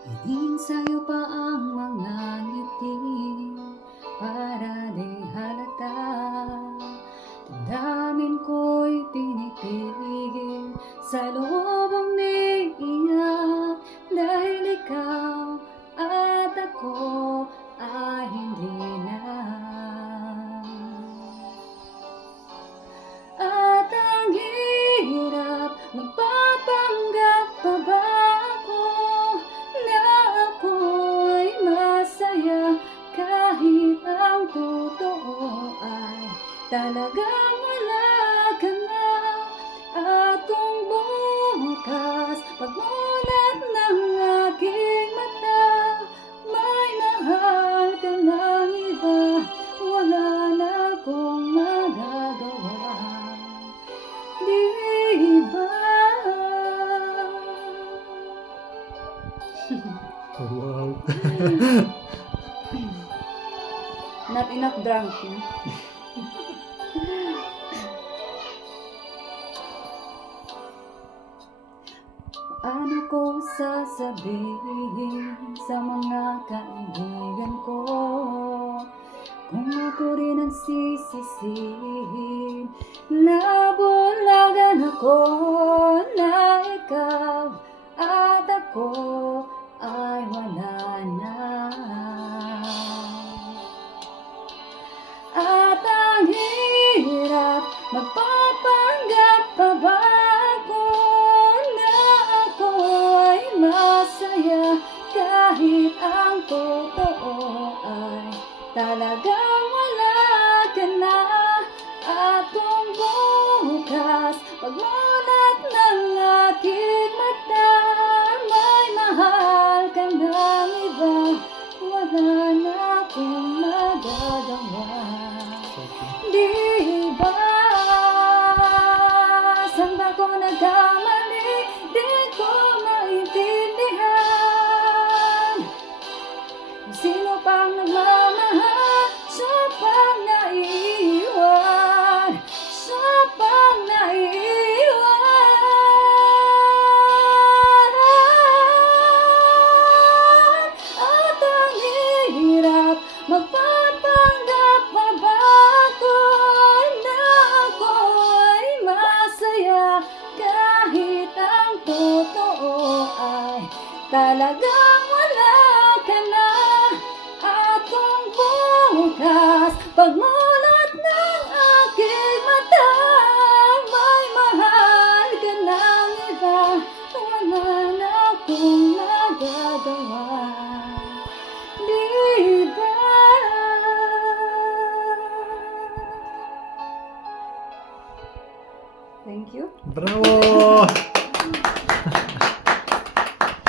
Hingin sa'yo pa ang mga ngiti para di halata. Damdamin ko'y pinipigil, sa loob umiiyak, dahil ikaw at ako ay hindi na. At ang hirap, magpapanggap pa ba ako na ako'y masaya, kahit ang totoo ay talagang wala ka na. At kung bukas pagmulat ng aking mata, may mahal ka ng iba, wala na akong magagawa. Di ba? Wow. Not enough drunk. Ano ko sasabihin sa mga kaibigan ko kung ako rin ang sisisihin? Nabulagan ako na ikaw at ako ay wala na. At ang hirap, magpapanggap pa ba ako na ako'y masaya, kahit ang totoo ay talagang wala ka na. At kung bukas pagmulat ng aking mata, may mahal ka ng iba, wala na akong magagawa. Di ba? Saan ba ko nagkamali? Di ko maintindihan. Sino pang nagmamahal, siya pang naiiwan, siya pang naiiwan. At ang hirap, magpapanggap pa ba ako na ako'y masaya, kahit ang totoo ay talagang wala ka na. At kung bukas pagmulat ng aking mata, may mahal ka ng iba, wala na akong magagawa. Di ba? Thank you. Bravo!